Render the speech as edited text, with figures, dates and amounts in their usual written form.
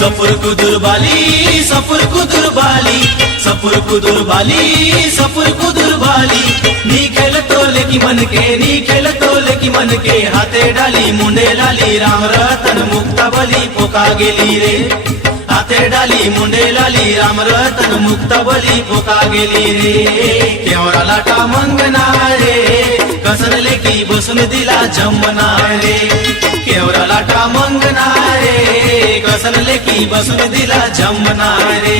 सफुर कुदुरबाली सफुर कुदुरबाली सफुर कुदुरबाली सफुर कुदुरबाली नी खेल तोले की मन के नी खेल तोले की मन के हाथे डाली मुंडे लाली राम रतन मुक्ता बली पोका गेली रे हाथे डाली मुंडे लाली राम रतन मुक्ता बली पोका गेली रे केवरा लाटा मंगना रे कसन लेकी बसून दिला जमना रे केवरा लाटा मंगना रे कसन लेकी बसून दिला जमना रे।